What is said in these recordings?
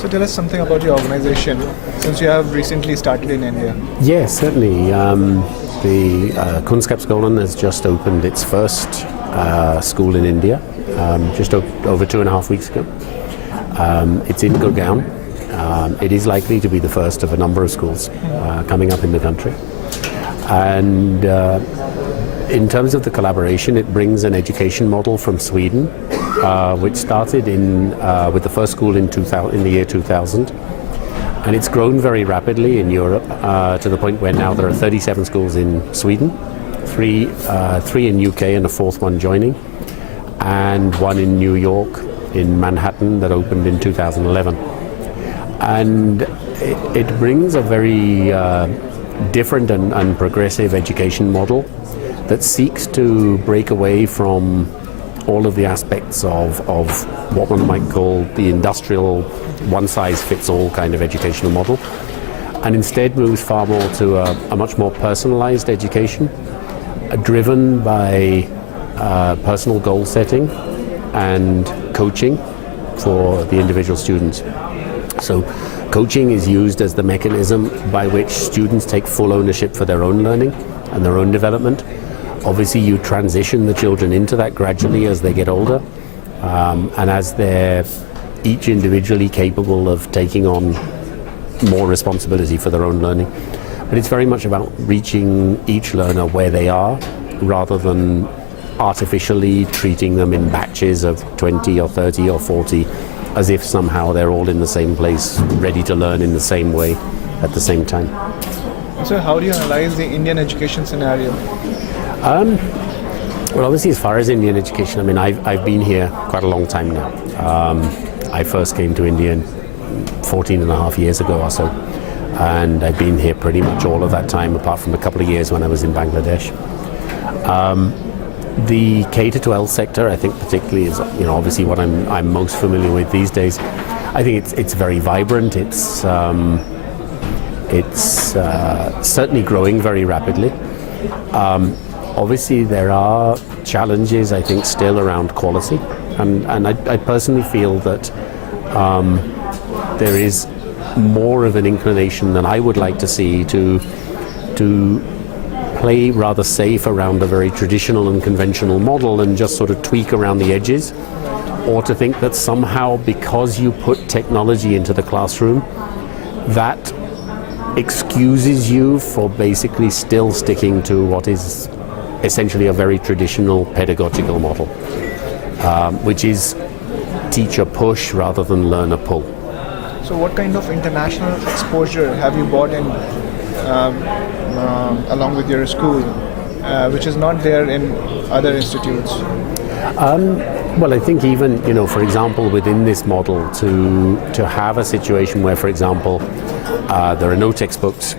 So tell us something about your organization, since you have recently started in India. Yes, certainly. The Kunskapsskolan has just opened its first school in India, just over 2.5 weeks ago. It's in Gurgoan. It is likely to be the first of a number of schools coming up in the country. And in terms of the collaboration, it brings an education model from Sweden, which started with the first school in the year 2000. And it's grown very rapidly in Europe to the point where now there are 37 schools in Sweden, three in UK and a fourth one joining, and one in New York, in Manhattan, that opened in 2011. And it brings a very different and progressive education model that seeks to break away from all of the aspects of what one might call the industrial one-size-fits-all kind of educational model, and instead moves far more to a much more personalized education, driven by personal goal setting and coaching for the individual students. So coaching is used as the mechanism by which students take full ownership for their own learning and their own development. Obviously, you transition the children into that gradually as they get older, and as they're each individually capable of taking on more responsibility for their own learning. But it's very much about reaching each learner where they are, rather than artificially treating them in batches of 20 or 30 or 40, as if somehow they're all in the same place, ready to learn in the same way at the same time. So how do you analyze the Indian education scenario? Well, obviously, as far as Indian education, I mean, I've been here quite a long time now. I first came to India 14 and a half years ago or so, and I've been here pretty much all of that time, apart from a couple of years when I was in Bangladesh. The K-12 sector, I think particularly, is obviously what I'm most familiar with these days. I think it's very vibrant. It's certainly growing very rapidly. Obviously, there are challenges, I think, still around quality, and I personally feel that there is more of an inclination than I would like to see to play rather safe around a very traditional and conventional model and just sort of tweak around the edges, or to think that somehow because you put technology into the classroom, that excuses you for basically still sticking to what is essentially a very traditional pedagogical model, which is teacher push rather than learner pull. So what kind of international exposure have you brought in along with your school, which is not there in other institutes? Well, I think even, for example, within this model, to have a situation where, for example, there are no textbooks,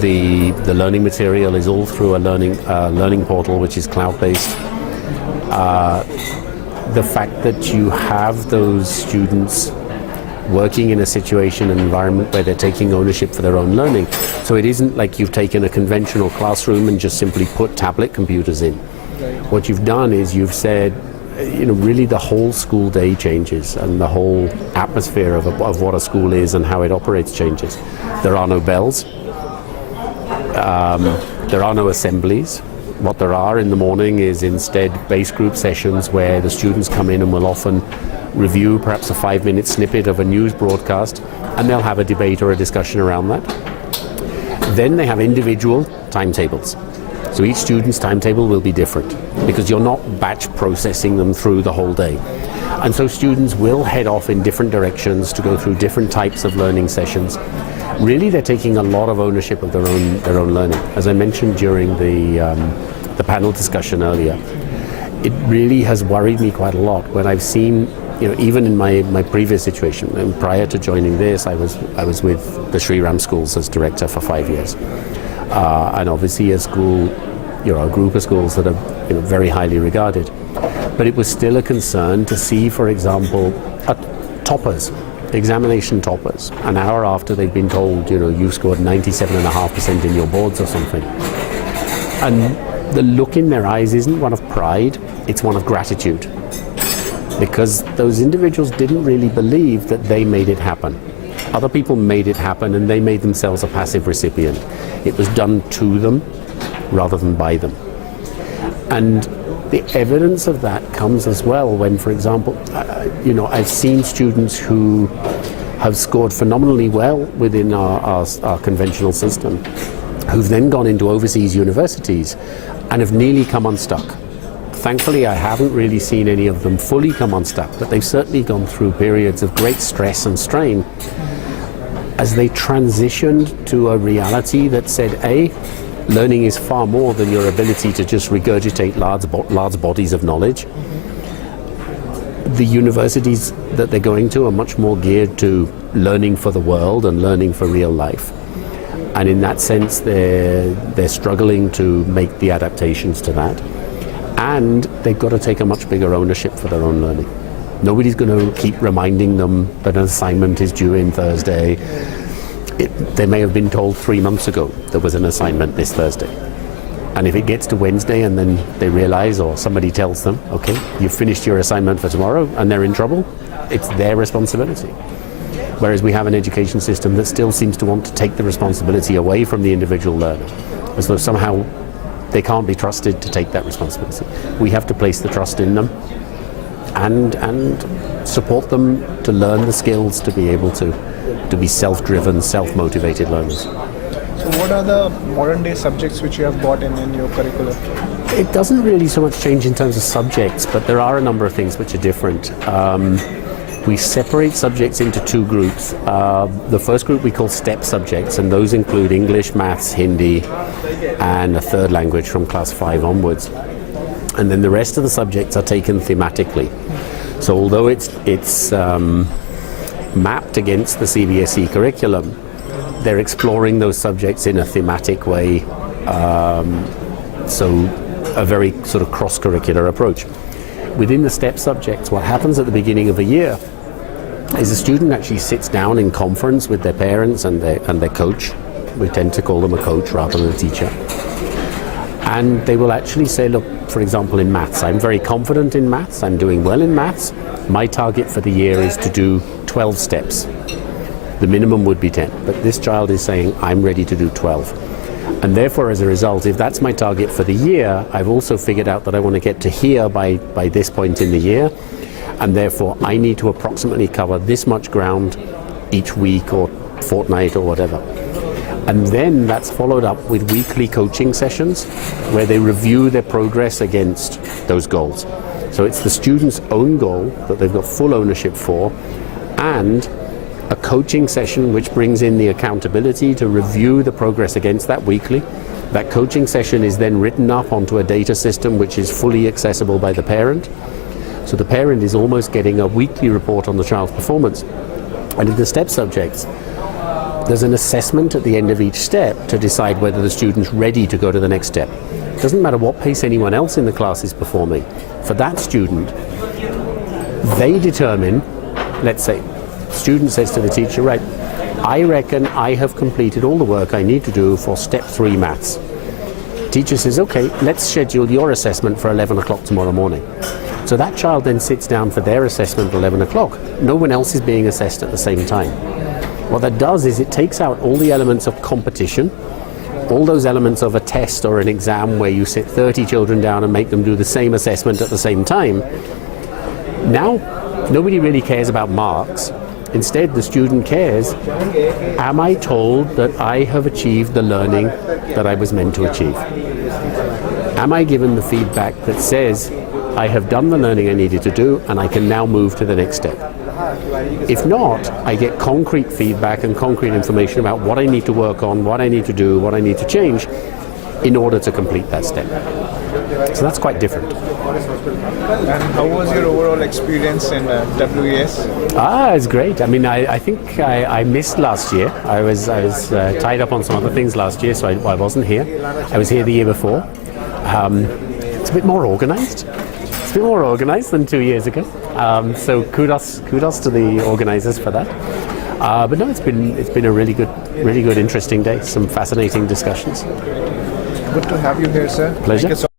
the learning material is all through a learning portal which is cloud-based. The fact that you have those students working in a situation and environment where they're taking ownership for their own learning. So it isn't like you've taken a conventional classroom and just simply put tablet computers in. Right. What you've done is you've said, really the whole school day changes, and the whole atmosphere of what a school is and how it operates changes. There are no bells. There are no assemblies. What there are in the morning is instead base group sessions where the students come in and will often review perhaps a 5-minute snippet of a news broadcast, and they'll have a debate or a discussion around that. Then they have individual timetables. So each student's timetable will be different because you're not batch processing them through the whole day. And so students will head off in different directions to go through different types of learning sessions. Really, they're taking a lot of ownership of their own learning. As I mentioned during the panel discussion earlier, it really has worried me quite a lot when I've seen, even in my previous situation, and prior to joining this, I was with the Sri Ram schools as director for 5 years, and obviously a school, a group of schools that are very highly regarded. But it was still a concern to see, for example, toppers, examination toppers, an hour after they'd been told, you scored 97.5% in your boards or something, and the look in their eyes isn't one of pride, it's one of gratitude, because those individuals didn't really believe that they made it happen. Other people made it happen, and they made themselves a passive recipient. It was done to them rather than by them. And the evidence of that comes as well when, for example, I've seen students who have scored phenomenally well within our conventional system, who've then gone into overseas universities and have nearly come unstuck. Thankfully, I haven't really seen any of them fully come unstuck, but they've certainly gone through periods of great stress and strain as they transitioned to a reality that said, A, learning is far more than your ability to just regurgitate large bodies of knowledge. The universities that they're going to are much more geared to learning for the world and learning for real life. And in that sense, they're struggling to make the adaptations to that. And they've got to take a much bigger ownership for their own learning. Nobody's going to keep reminding them that an assignment is due in Thursday. They may have been told 3 months ago there was an assignment this Thursday. And if it gets to Wednesday and then they realize, or somebody tells them, okay, you've finished your assignment for tomorrow, and they're in trouble, it's their responsibility. Whereas we have an education system that still seems to want to take the responsibility away from the individual learner, as though somehow they can't be trusted to take that responsibility. We have to place the trust in them and support them to learn the skills to be able to be self-driven, self-motivated learners. So what are the modern day subjects which you have brought in your curriculum? It doesn't really so much change in terms of subjects, but there are a number of things which are different. We separate subjects into two groups. The first group we call STEP subjects, and those include English, Maths, Hindi, and a third language from class 5 onwards. And then the rest of the subjects are taken thematically. So although it's mapped against the CBSE curriculum, they're exploring those subjects in a thematic way, so a very sort of cross-curricular approach. Within the STEP subjects, what happens at the beginning of the year is a student actually sits down in conference with their parents and their coach. We tend to call them a coach rather than a teacher. And they will actually say, look, for example, in maths, I'm very confident in maths, I'm doing well in maths. My target for the year is to do 12 steps. The minimum would be 10, but this child is saying, I'm ready to do 12. And therefore, as a result, if that's my target for the year, I've also figured out that I want to get to here by this point in the year, and therefore I need to approximately cover this much ground each week or fortnight or whatever. And then that's followed up with weekly coaching sessions where they review their progress against those goals. So it's the student's own goal that they've got full ownership for, and a coaching session which brings in the accountability to review the progress against that weekly. That coaching session is then written up onto a data system which is fully accessible by the parent. So the parent is almost getting a weekly report on the child's performance. And in the STEP subjects, there's an assessment at the end of each step to decide whether the student's ready to go to the next step. It doesn't matter what pace anyone else in the class is performing. For that student, they determine, let's say, student says to the teacher, right, I reckon I have completed all the work I need to do for step 3 maths. Teacher says, okay, let's schedule your assessment for 11 o'clock tomorrow morning. So that child then sits down for their assessment at 11 o'clock. No one else is being assessed at the same time. What that does is it takes out all the elements of competition, all those elements of a test or an exam where you sit 30 children down and make them do the same assessment at the same time. Now, nobody really cares about marks. Instead, the student cares, am I told that I have achieved the learning that I was meant to achieve? Am I given the feedback that says, I have done the learning I needed to do and I can now move to the next step? If not, I get concrete feedback and concrete information about what I need to work on, what I need to do, what I need to change in order to complete that step. So that's quite different. And how was your overall experience in WES? It's great. I mean, I think I missed last year. I was tied up on some other things last year, so I wasn't here. I was here the year before. It's a bit more organized. It's a bit more organized than 2 years ago. So kudos to the organizers for that. But no, it's been a really good, interesting day. Some fascinating discussions. Good to have you here, sir. Pleasure. Thank you so